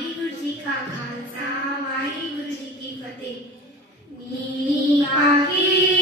ਵਾਹਿਗੁਰੂ ਜੀ ਕਾ ਖਾਲਸਾ ਵਾਹਿਗੁਰੂ ਜੀ ਕੀ ਫਤਿਹ। ਨੀਨੀ ਪਾਕੀ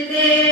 ਤੇ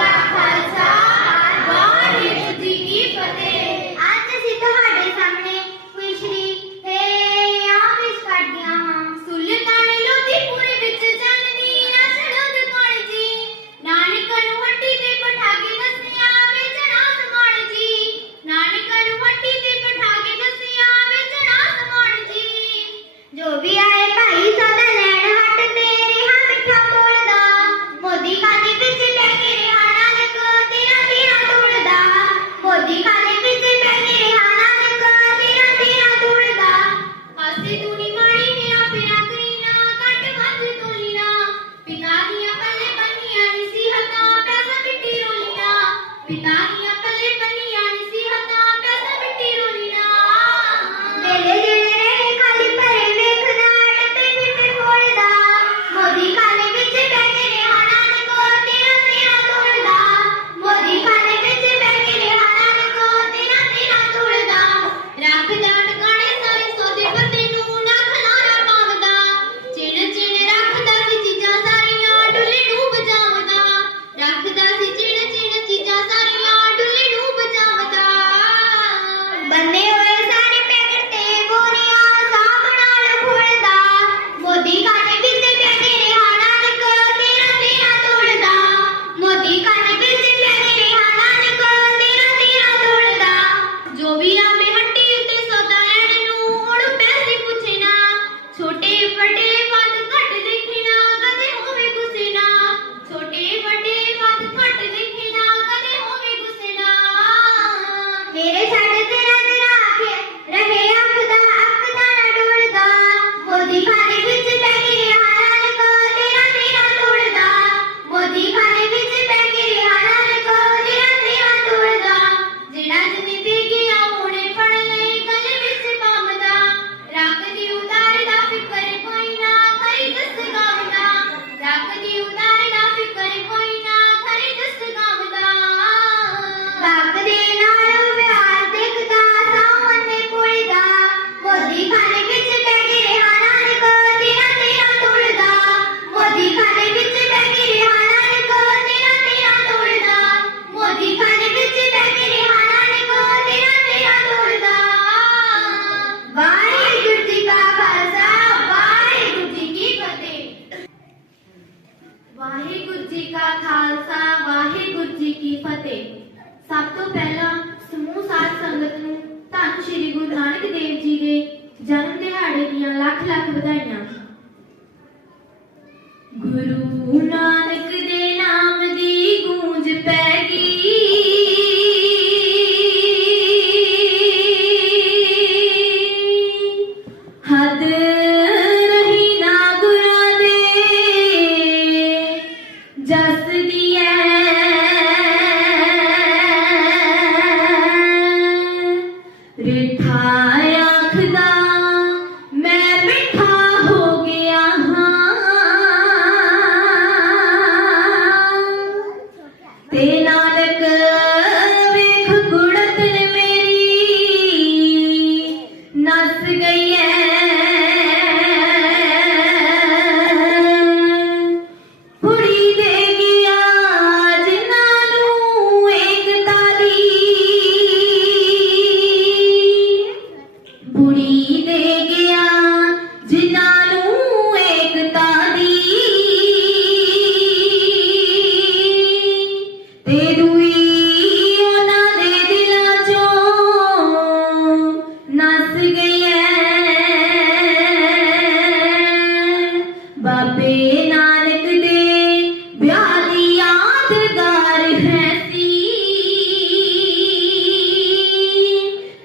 Bye. ਸਭ ਤੋਂ ਪਹਿਲਾਂ ਸਮੂਹ ਸਾਧ ਸੰਗਤ ਨੂੰ ਧੰਨ ਸ਼੍ਰੀ ਗੁਰੂ ਨਾਨਕ ਦੇਵ ਜੀ ਦੇ ਜਨਮ ਦਿਹਾੜੇ ਦੀਆਂ ਲੱਖ ਲੱਖ ਵਧਾਈਆਂ। ਗੁਰੂ ਨਾਨਕ ਦੇ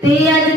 ਤੇ ਅੱਜ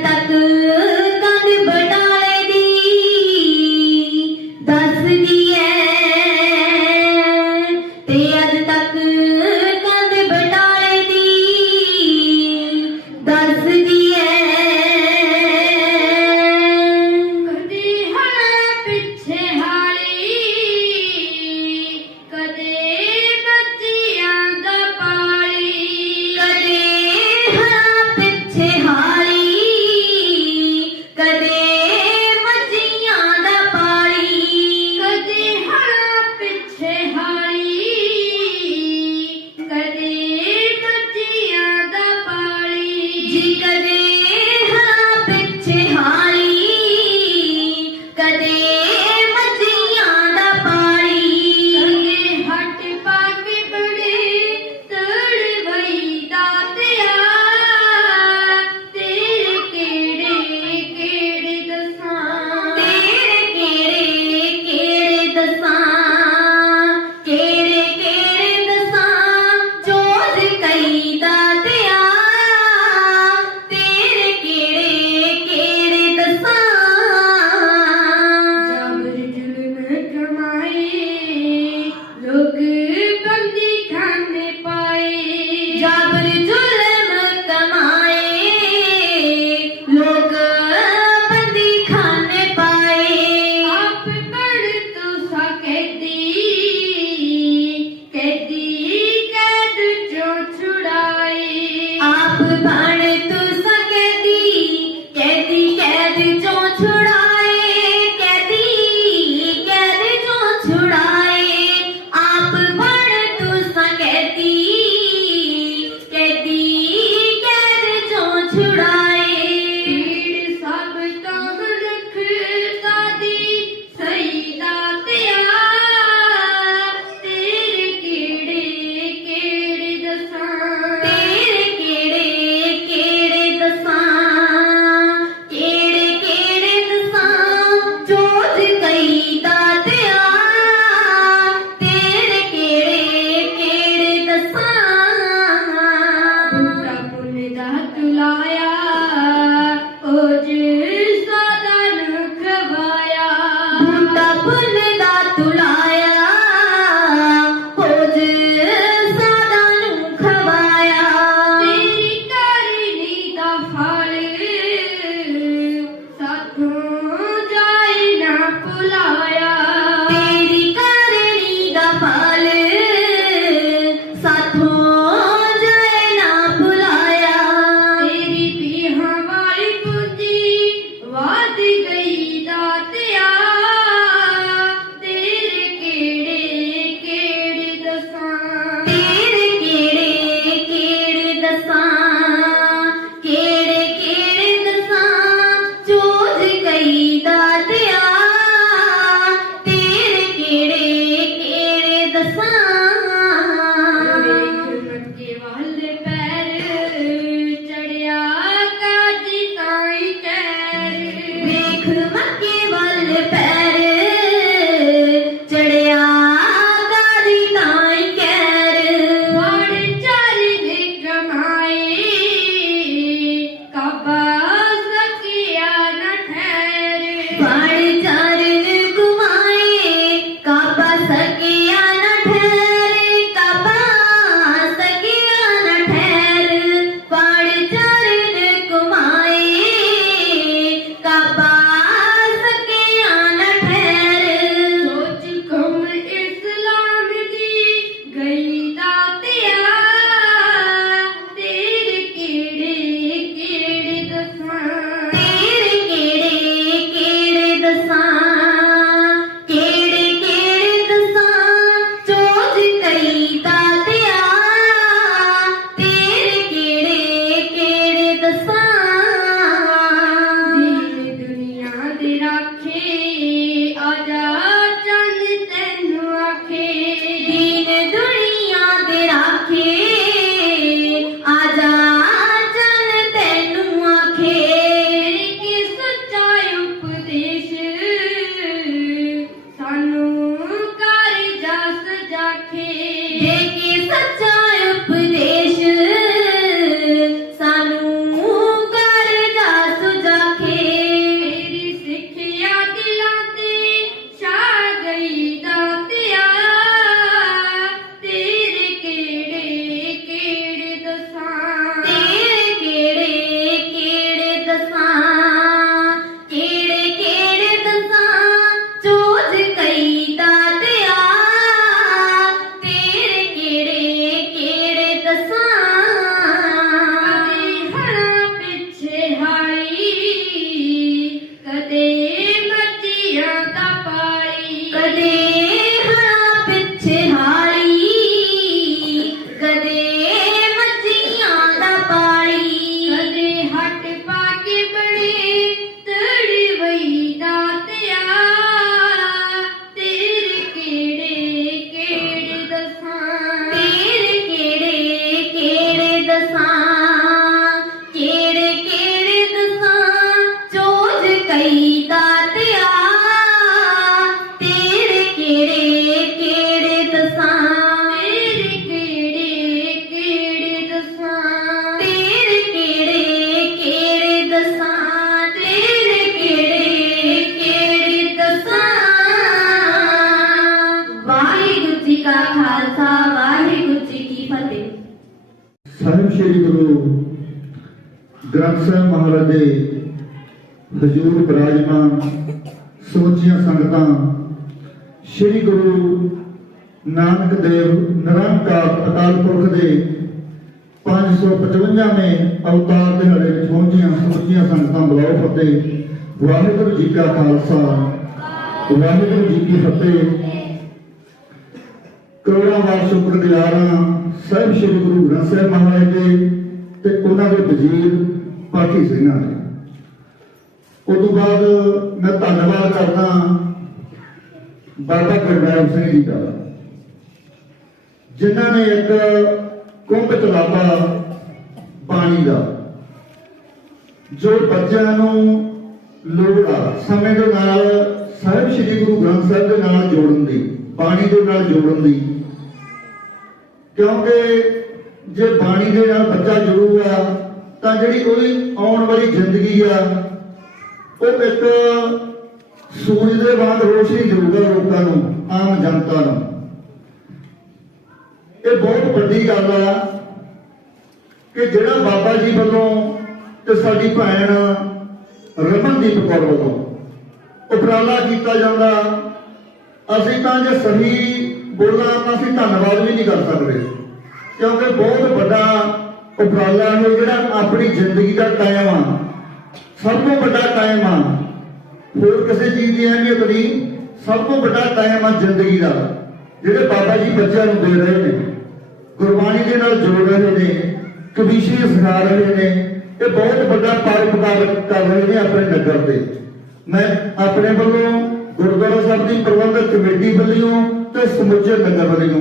ਦੇ ਹਜ਼ੂਰ ਬਿਰਾਜਮਾਨ, ਸਮੁੱਚੀਆਂ ਸੰਗਤਾਂ, ਸ੍ਰੀ ਗੁਰੂ ਨਾਨਕ ਦੇਵ ਨਿਰੰਕਾਰ ਅਕਾਲ ਪੁਰਖ ਦੇ 555ਵੇਂ ਅਵਤਾਰ ਦਿਹਾੜੇ ਵਿੱਚ ਪਹੁੰਚੀਆਂ ਸਮੁੱਚੀਆਂ ਸੰਗਤਾਂ ਬੁਲਾਓ ਫਤਿਹ। ਵਾਹਿਗੁਰੂ ਜੀ ਕਾ ਖਾਲਸਾ, ਵਾਹਿਗੁਰੂ ਜੀ ਕੀ ਫਤਿਹ। ਕਰੋੜਾਂ ਵਾਰ ਸ਼ੁਕਰਗੁਜ਼ਾਰ ਹਾਂ ਸਾਹਿਬ ਸ੍ਰੀ ਗੁਰੂ ਗ੍ਰੰਥ ਸਾਹਿਬ ਮਹਾਰਾਜ ਦੇ ਤੇ ਉਹਨਾਂ ਦੇ ਵਜ਼ੀਰ ਪਾਠੀ ਸਿੰਘਾਂ ਦੇ। ਉਸ ਤੋਂ ਬਾਅਦ ਮੈਂ ਧੰਨਵਾਦ ਕਰਦਾ ਬਾਬਾ ਗੁਰਨਾਮ ਸਿੰਘ ਜੀ ਦਾ, ਜਿਨ੍ਹਾਂ ਨੇ ਇੱਕ ਕੁੰਭ ਚਲਾਤਾ ਪਾਣੀ ਦਾ, ਜੋ ਬੱਚਿਆਂ ਨੂੰ ਲੋੜ ਆ, ਸਮੇਂ ਦੇ ਨਾਲ ਸਾਹਿਬ ਸ੍ਰੀ ਗੁਰੂ ਗ੍ਰੰਥ ਸਾਹਿਬ ਦੇ ਨਾਲ ਜੋੜਨ ਦੀ, ਬਾਣੀ ਦੇ ਨਾਲ ਜੋੜਨ ਦੀ। ਕਿਉਂਕਿ ਜੇ ਬਾਣੀ ਦੇ ਨਾਲ ਬੱਚਾ ਜੁੜੂਗਾ ਤਾਂ ਜਿਹੜੀ ਉਹਦੀ ਆਉਣ ਵਾਲੀ ਜ਼ਿੰਦਗੀ ਆ, ਉਹ ਇੱਕ ਸੂਰਜ ਦੇ ਵਾਂਗ ਰੋਸ਼ਨੀ ਦੇਊਗਾ ਲੋਕਾਂ ਨੂੰ, ਆਮ ਜਨਤਾ ਨੂੰ। ਇਹ ਬਹੁਤ ਵੱਡੀ ਗੱਲ ਆ ਕਿ ਜਿਹੜਾ ਬਾਬਾ ਜੀ ਵੱਲੋਂ ਤੇ ਸਾਡੀ ਭੈਣ ਰਮਨਦੀਪ ਕੌਰ ਵੱਲੋਂ ਉਪਰਾਲਾ ਕੀਤਾ ਜਾਂਦਾ, ਅਸੀਂ ਤਾਂ ਜੇ ਸਹੀ ਬੋਲਾਂ ਤਾਂ ਅਸੀਂ ਧੰਨਵਾਦ ਵੀ ਨਹੀਂ ਕਰ ਸਕਦੇ, ਕਿਉਂਕਿ ਬਹੁਤ ਵੱਡਾ ਉਪਰਾਲਾ ਹੈ ਜਿਹੜਾ ਆਪਣੀ ਜ਼ਿੰਦਗੀ ਦਾ ਕਾਇਮ ਆ। ਸਭ ਤੋਂ ਵੱਡਾ ਕਾਇਮ ਆ। ਹੋਰ ਕਿਸੇ ਚੀਜ਼ ਦੀ ਅਹਿਮੀਅਤ ਨਹੀਂ, ਸਭ ਤੋਂ ਵੱਡਾ ਕਾਇਮ ਆ ਜ਼ਿੰਦਗੀ ਦਾ, ਜਿਹੜੇ ਬਾਬਾ ਜੀ ਬੱਚਿਆਂ ਨੂੰ ਦੇ ਰਹੇ ਨੇ। ਗੁਰਬਾਣੀ ਦੇ ਨਾਲ ਜੋੜ ਰਹੇ ਨੇ, ਕਵਿਸ਼ੇ ਸਿਖਾ ਰਹੇ ਨੇ। ਇਹ ਬਹੁਤ ਵੱਡਾ ਪਰਉਪਕਾਰ ਕਰ ਰਹੇ ਨੇ ਆਪਣੇ ਨਗਰ ਤੇ ਮੈਂ ਆਪਣੇ ਵੱਲੋਂ ਗੁਰਦੁਆਰਾ ਸਾਹਿਬ ਦੀ ਪ੍ਰਬੰਧਕ ਕਮੇਟੀ ਵੱਲੋਂ ਤੇ ਸਮੁੱਚੇ ਨਗਰ ਵੱਲੋਂ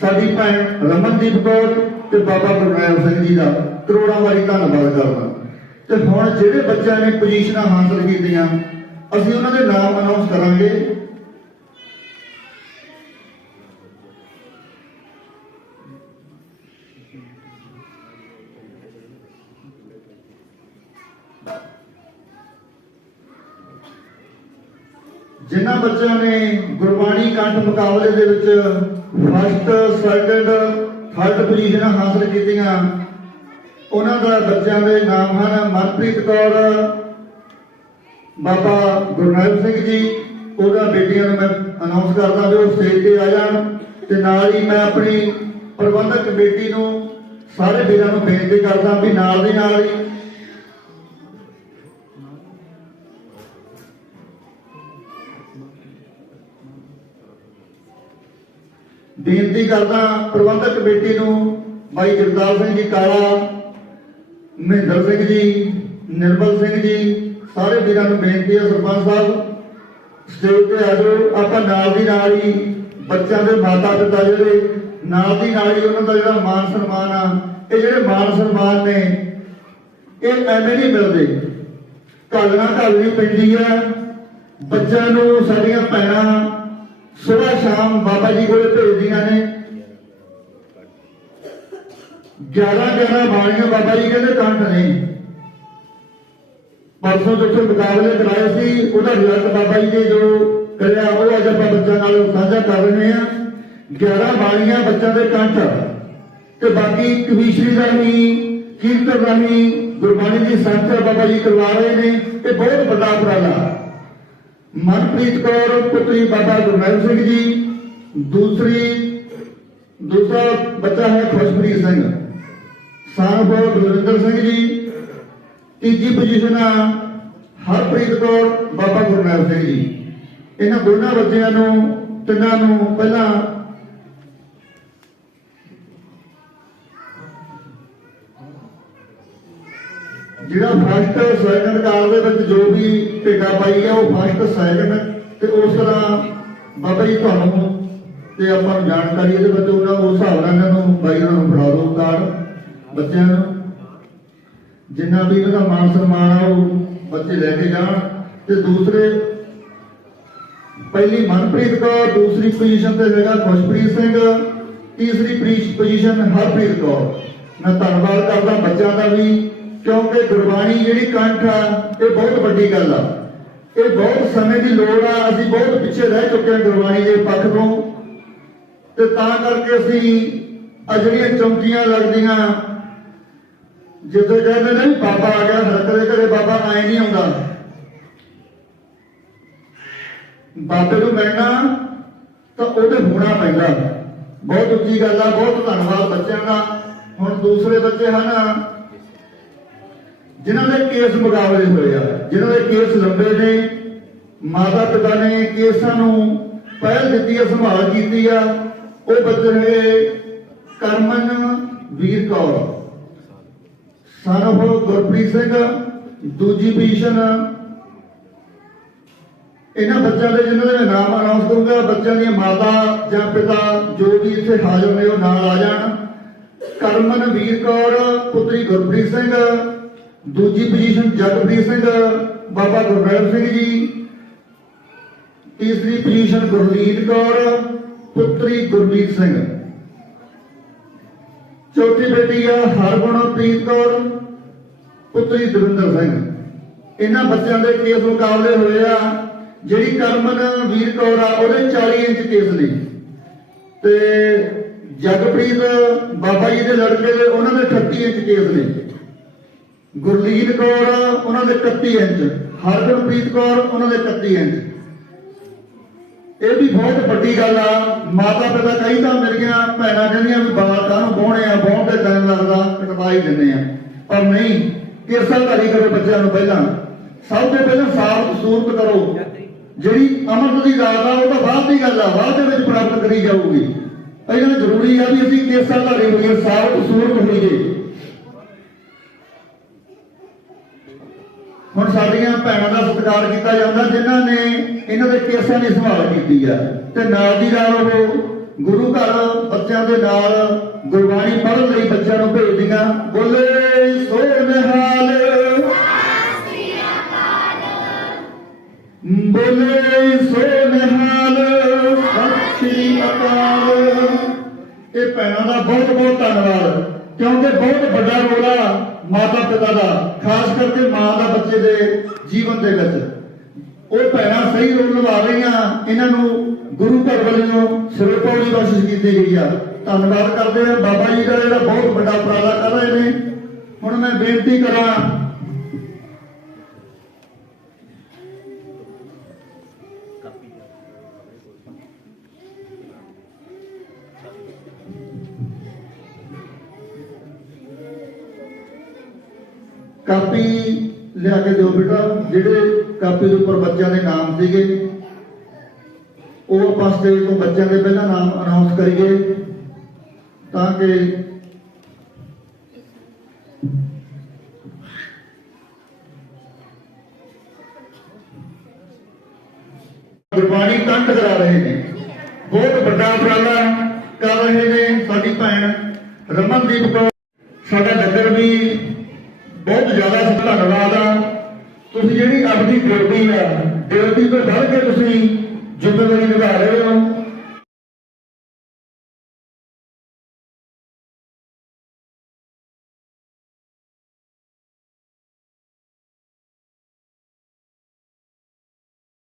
ਸਾਡੀ ਭੈਣ ਰਮਨਦੀਪ ਕੌਰ ਤੇ ਬਾਬਾ ਗੁਰਨਾਮ ਸਿੰਘ ਜੀ ਦਾ ਕਰੋੜਾਂ ਵਾਰੀ ਧੰਨਵਾਦ ਕਰਦਾ। ਤੇ ਹੁਣ ਜਿਹੜੇ ਬੱਚਿਆਂ ਨੇ ਪੋਜੀਸ਼ਨਾਂ ਹਾਸਲ ਕੀਤੀਆਂ, ਅਸੀਂ ਉਹਨਾਂ ਦੇ ਨਾਮ ਅਨਾਉਂਸ ਕਰਾਂਗੇ। ਜਿਨ੍ਹਾਂ ਬੱਚਿਆਂ ਨੇ ਗੁਰਬਾਣੀ ਕੰਠ ਮੁਕਾਬਲੇ ਦੇ ਵਿੱਚ ਫਸਟ ਸੈਕੰਡ ਥਰਡ ਪੋਜੀਸ਼ਨਾਂ ਹਾਸਲ ਕੀਤੀਆਂ। ਉਹਨਾਂ ਦਾ ਬੱਚਿਆਂ ਦੇ ਨਾਮ ਹਨ ਮਨਪ੍ਰੀਤ ਕੌਰ, ਬਾਬਾ ਗੁਰਨਾਮ ਸਿੰਘ ਜੀ। ਉਹਦਾ ਬੇਟੀਆਂ ਨੂੰ ਮੈਂ ਅਨਾਉਂਸ ਕਰਦਾ ਵੀ ਉਹ ਸਟੇਜ ਤੇ ਆ ਜਾਣ ਤੇ ਨਾਲ ਹੀ ਮੈਂ ਆਪਣੀ ਪ੍ਰਬੰਧਕ ਕਮੇਟੀ ਨੂੰ ਸਾਰੇ ਵੀਰਾਂ ਨੂੰ ਬੇਨਤੀ ਕਰਦਾ ਵੀ ਨਾਲ ਦੀ ਨਾਲ ਹੀ ਬੇਨਤੀ ਕਰਦਾ ਪ੍ਰਬੰਧਕ ਕਮੇਟੀ ਨੂੰ ਭਾਈ ਜਗਦਾਲ ਸਿੰਘ ਜੀ ਕਾਲਾ, ਮਹਿੰਦਰ ਸਿੰਘ ਜੀ, ਨਿਰਮਲ ਸਿੰਘ ਜੀ, ਸਾਰੇ ਵੀਰਾਂ ਨੂੰ ਬੇਨਤੀ ਹੈ, ਸਰਪੰਚ ਸਾਹਿਬ ਸਟੇਜ ਤੇ ਆ ਜਾਓ ਆਪਾਂ ਨਾਲ ਦੀ ਨਾਲ ਹੀ ਬੱਚਿਆਂ ਦੇ ਮਾਤਾ ਪਿਤਾ ਜਿਹੜੇ, ਨਾਲ ਦੀ ਨਾਲ ਹੀ ਉਹਨਾਂ ਦਾ ਜਿਹੜਾ ਮਾਨ ਸਨਮਾਨ ਆ, ਇਹ ਜਿਹੜੇ ਮਾਨ ਸਨਮਾਨ ਨੇ, ਇਹ ਐਵੇਂ ਨਹੀਂ ਮਿਲਦੇ। ਘਾਲਣਾ ਘਾਲਣੀ ਪੈਂਦੀ ਹੈ, ਬੱਚਿਆਂ ਨੂੰ ਸਾਡੀਆਂ ਭੈਣਾਂ ਸਵੇਰ ਸ਼ਾਮ ਬਾਬਾ ਜੀ ਕੋਲੇ ਭੇਜਦੀਆਂ ਨੇ। 11 11 ਬਾਣੀਆਂ ਬਾਬਾ ਜੀ ਕਹਿੰਦੇ ਕੰਠ ਨੇ। ਪਰਸੋਂ ਜਿੱਥੇ ਮੁਕਾਬਲੇ ਕਰਾਏ ਸੀ, ਉਹਦਾ ਰਿਜ਼ਲਟ ਬਾਬਾ ਜੀ ਨੇ ਜੋ ਕਰਿਆ, ਉਹ ਅੱਜ ਆਪਾਂ ਬੱਚਿਆਂ ਨਾਲ ਸਾਂਝਾ ਕਰ ਰਹੇ ਹਾਂ। 11 ਬਾਣੀਆਂ ਬੱਚਿਆਂ ਦੇ ਕੰਠ। ਤੇ ਬਾਕੀ ਕਵੀਸ਼ਰੀ ਰਾਹੀਂ ਕੀਰਤਨ ਰਾਹੀਂ ਗੁਰਬਾਣੀ ਦੀ ਸੰਥਿਆ ਬਾਬਾ ਜੀ ਕਰਵਾ ਰਹੇ ਨੇ। ਇਹ ਬਹੁਤ ਵੱਡਾ ਉਪਰਾਲਾ। ਮਨਪ੍ਰੀਤ ਕੌਰ, ਪੁੱਤਰੀ ਬਾਬਾ ਗੁਰਨਾਮ ਸਿੰਘ ਜੀ, ਦੂਸਰੀ, ਦੂਸਰਾ ਬੱਚਾ ਹੈ ਖੁਸ਼ਪ੍ਰੀਤ ਸਿੰਘ। ਸਾਨਪੁਰ ਬਲਵਿੰਦਰ ਸਿੰਘ ਜੀ। ਤੀਜੀ ਪੋਜੀਸ਼ਨ ਆ ਹਰਪ੍ਰੀਤ ਕੌਰ, ਬਾਬਾ ਗੁਰਨਾਮ ਸਿੰਘ ਜੀ। ਇਹਨਾਂ ਦੋਨਾਂ ਬੱਚਿਆਂ ਨੂੰ, ਤਿੰਨਾਂ ਨੂੰ ਪਹਿਲਾਂ ਫਸਟ ਸੈਕੰਡ ਕਾਰ ਦੇ ਵਿੱਚ ਜੋ ਵੀ ਭੇਗਾ ਪਾਈ ਹੈ ਉਹ ਫਸਟ ਸੈਕੰਡ ਤੇ ਉਸ ਤਰ੍ਹਾਂ ਬਾਬਾ ਜੀ ਤੁਹਾਨੂੰ ਤੇ ਆਪਾਂ ਨੂੰ ਜਾਣਕਾਰੀ ਇਹਦੇ ਵਿੱਚ ਉਹਨਾਂ ਉਸ ਹਿਸਾਬ ਨਾਲ ਇਹਨਾਂ ਨੂੰ ਬਾਈ ਨੂੰ ਫੜਾ ਦਿਓ ਕਾਰਡ ਬੱਚਿਆਂ ਨੂੰ। ਜਿੰਨਾ ਵੀ ਇਹਦਾ ਮਾਨ ਸਨਮਾਨ ਆ, ਉਹ ਬੱਚੇ ਲੈ ਕੇ ਜਾਣ। ਤੇ ਦੂਸਰੇ, ਪਹਿਲੀ ਮਨਪ੍ਰੀਤ ਕੌਰ, ਦੂਸਰੀ ਪੋਜੀਸ਼ਨ ਤੇ ਹੈਗਾ ਖੁਸ਼ਪ੍ਰੀਤ ਸਿੰਘ, ਤੀਸਰੀ ਪੋਜੀਸ਼ਨ ਹਰਪ੍ਰੀਤ ਕੌਰ। ਮੈਂ ਧੰਨਵਾਦ ਕਰਦਾ ਬੱਚਿਆਂ ਦਾ ਵੀ। ਕਿਉਂਕਿ ਗੁਰਬਾਣੀ ਜਿਹੜੀ ਕੰਠ ਆ, ਇਹ ਬਹੁਤ ਵੱਡੀ ਗੱਲ ਆ। ਇਹ ਬਹੁਤ ਸਮੇਂ ਦੀ ਲੋੜ ਆ, ਅਸੀਂ ਬਹੁਤ ਪਿੱਛੇ ਰਹਿ ਚੁੱਕੇ ਹਾਂ ਗੁਰਬਾਣੀ ਦੇ ਪੱਖ ਤੋਂ। ਤੇ ਤਾਂ ਕਰਕੇ ਅਸੀਂ ਆ ਜਿਹੜੀਆਂ ਚੌਂਕੀਆਂ ਲੱਗਦੀਆਂ ਜਿੱਥੇ ਕਹਿੰਦੇ ਨੇ, ਬਾਬਾ ਆ ਗਿਆ, ਹਰ ਕਦੇ ਕਦੇ ਬਾਬਾ ਆਏ ਨਹੀਂ ਆਉਂਦਾ। ਬਾਬੇ ਨੂੰ ਮਿਲਣਾ, ਤਾਂ ਉਹਦੇ ਹੋਣਾ ਪੈਂਦਾ। ਬਹੁਤ ਉੱਚੀ ਗੱਲ ਆ, ਬਹੁਤ ਧੰਨਵਾਦ ਬੱਚਿਆਂ ਦਾ। ਹੁਣ ਦੂਸਰੇ ਬੱਚੇ ਹਨ ਜਿਨ੍ਹਾਂ ਦੇ ਕੇਸ ਮੁਕਾਬਲੇ ਹੋਏ ਆ, ਜਿਨ੍ਹਾਂ ਦੇ ਕੇਸ ਲੰਬੇ ਨੇ, ਮਾਤਾ ਪਿਤਾ ਨੇ ਕੇਸਾਂ ਨੂੰ ਪਹਿਲ ਦਿੱਤੀ ਆ, ਸੰਭਾਲ ਕੀਤੀ ਆ, ਉਹ ਬੱਚੇ ਨੇ ਕਰਮਨ ਵੀਰ ਕੌਰ, son of ਗੁਰਪ੍ਰੀਤ ਸਿੰਘ, ਦੂਜੀ ਪੋਜੀਸ਼ਨ ਇਹਨਾਂ ਬੱਚਿਆਂ ਦੇ, ਜਿਨ੍ਹਾਂ ਦੇ ਨਾਮ ਅਨਾਉਂਸ ਕਰੂੰਗਾ, ਬੱਚਿਆਂ ਦੀਆਂ ਮਾਤਾ ਜਾਂ ਪਿਤਾ ਜੋ ਵੀ ਇੱਥੇ ਹਾਜ਼ਰ ਨੇ, ਉਹ ਨਾਲ ਆ ਜਾਣ। ਕਰਮਨ ਵੀਰ ਕੌਰ, ਪੁੱਤਰੀ ਗੁਰਪ੍ਰੀਤ ਸਿੰਘ ਦੂਜੀ ਪੋਜੀਸ਼ਨ ਜਗਪ੍ਰੀਤ ਸਿੰਘ ਬਾਬਾ ਗੁਰਬੇਲ ਸਿੰਘ ਜੀ। ਤੀਸਰੀ ਪੋਜੀਸ਼ਨ ਗੁਰਲੀਨ ਕੌਰ, ਪੁੱਤਰੀ ਗੁਰਮੀਤ ਸਿੰਘ। ਚੌਥੀ ਬੇਟੀ ਆ ਹਰਗੁਣਪ੍ਰੀਤ ਕੌਰ, ਪੁੱਤਰੀ ਦਵਿੰਦਰ ਸਿੰਘ। ਇਹਨਾਂ ਬੱਚਿਆਂ ਦੇ ਕੇਸ ਮੁਕਾਬਲੇ ਹੋਏ ਆ, ਜਿਹੜੀ ਕਰਮਨ ਵੀਰ ਕੌਰ ਆ, ਉਹਦੇ 40 ਇੰਚ ਕੇਸ ਨੇ। ਤੇ ਜਗਪ੍ਰੀਤ ਬਾਬਾ ਜੀ ਦੇ ਲੜਕੇ ਦੇ ਉਹਨਾਂ ਦੇ 38 ਇੰਚ ਕੇਸ ਨੇ। ਗੁਰਲੀਨ ਕੌਰ ਉਹਨਾਂ ਦੇ 31 ਇੰਚ ਹਰਗੁਣਪ੍ਰੀਤ ਕੌਰ ਉਹਨਾਂ ਦੇ 31 ਇੰਚ। ਇਹ ਵੀ ਬਹੁਤ ਵੱਡੀ ਗੱਲ ਆ, ਮਾਤਾ ਪਿਤਾ ਕਈ ਤਾਂ ਮੇਰੀਆਂ ਭੈਣਾਂ ਕਹਿੰਦੀਆਂ ਵੀ ਬਾਲ ਕਾਹਨੂੰ ਬੋਹਣੇ ਆ ਬੋਹਣ ਤੇ ਟਾਈਮ ਲੱਗਦਾ ਕਟਵਾ ਦਿੰਦੇ ਆ। ਪਰ ਨਹੀਂ ਕਿਰਸਾ ਧਾਰੀ ਕਰੋ ਬੱਚਿਆਂ ਨੂੰ ਪਹਿਲਾਂ। ਸਭ ਤੋਂ ਪਹਿਲਾਂ ਸਾਫ਼ ਸੂਰਤ ਕਰੋ। ਜਿਹੜੀ ਅਮਰਤ ਦੀ ਦਾਤ ਆ, ਉਹ ਤਾਂ ਬਾਅਦ ਦੀ ਗੱਲ ਆ, ਬਾਅਦ ਦੇ ਵਿੱਚ ਪ੍ਰਾਪਤ ਕਰੀ ਜਾਊਗੀ। ਪਹਿਲਾਂ ਜ਼ਰੂਰੀ ਆ ਵੀ ਅਸੀਂ ਕਿਰਸਾ ਧਾਰੀ ਹੋਈਏ ਸਾਫ਼ ਸੂਰਤ ਹੋਈਏ। ਹੁਣ ਸਾਡੀਆਂ ਭੈਣਾਂ ਦਾ ਸਤਿਕਾਰ ਕੀਤਾ ਜਾਂਦਾ, ਜਿਨ੍ਹਾਂ ਨੇ ਇਹਨਾਂ ਦੇ ਕੇਸਾਂ ਦੀ ਸੰਭਾਲ ਕੀਤੀ ਆ। ਤੇ ਨਾਲ ਦੀ ਨਾਲ ਉਹ ਗੁਰੂ ਘਰ ਬੱਚਿਆਂ ਦੇ ਨਾਲ ਗੁਰਬਾਣੀ ਪੜ੍ਹਨ ਲਈ ਬੱਚਿਆਂ ਨੂੰ ਭੇਜਦੀਆਂ। ਬੋਲੇ ਸੋ ਨਿਹਾਲ। ਬੋਲੇ ਸੋ ਨਿਹਾਲ। ਸਤਿ ਸ਼੍ਰੀ ਅਕਾਲ। ਇਹ ਭੈਣਾਂ ਦਾ ਬਹੁਤ ਬਹੁਤ ਧੰਨਵਾਦ। ਕਿਉਂਕਿ ਬਹੁਤ ਵੱਡਾ ਰੋਲ ਆ ਮਾਤਾ ਪਿਤਾ ਦਾ, ਖਾਸ ਕਰਕੇ ਮਾਂ ਦਾ ਬੱਚੇ ਦੇ ਜੀਵਨ ਦੇ ਵਿੱਚ। ਉਹ ਭੈਣਾਂ ਸਹੀ ਰੋਲ ਨਿਭਾ ਰਹੀਆਂ, ਇਹਨਾਂ ਨੂੰ ਗੁਰੂ ਘਰ ਵੱਲੋਂ ਸਿਰਪਾਉ ਦੀ ਕੋਸ਼ਿਸ਼ ਕੀਤੀ ਗਈ ਆ। ਧੰਨਵਾਦ ਕਰਦੇ ਹਾਂ। ਬਾਬਾ ਜੀ ਦਾ ਜਿਹੜਾ ਬਹੁਤ ਵੱਡਾ ਉਪਰਾਲਾ ਕਰ ਰਹੇ ਨੇ। ਹੁਣ ਮੈਂ ਬੇਨਤੀ ਕਰਾਂ ਕਾਪੀ ਲਿਆ ਕੇ ਦਿਓ ਬੇਟਾ, ਜਿਹੜੇ ਕਾਪੀ ਦੇ ਉੱਪਰ ਬੱਚਿਆਂ ਦੇ ਨਾਮ ਸੀਗੇ, ਉਹ ਆਪਾਂ ਸਟੇਜ ਤੋਂ ਬੱਚਿਆਂ ਦੇ ਪਹਿਲਾਂ ਨਾਮ ਅਨਾਉਂਸ ਕਰੀਏ, ਤਾਂ ਕਿ ਗੁਰਬਾਣੀ ਕੰਠ ਕਰਾ ਰਹੇ ਨੇ। ਬਹੁਤ ਵੱਡਾ ਉਪਰਾਲਾ ਕਰ ਰਹੇ ਨੇ ਸਾਡੀ ਭੈਣ ਰਮਨਦੀਪ ਕੌਰ। ਸਾਡਾ ਨਗਰ ਵੀ ਬਹੁਤ ਜ਼ਿਆਦਾ ਧੰਨਵਾਦ ਆ। ਤੁਸੀਂ ਜਿਹੜੀ ਆਪਣੀ ਡਿਊਟੀ ਆ ਡਿਊਟੀ ਤੋਂ ਡਰ ਕੇ ਤੁਸੀਂ ਜ਼ਿੰਮੇਵਾਰੀ ਨਿਭਾ ਰਹੇ ਹੋ।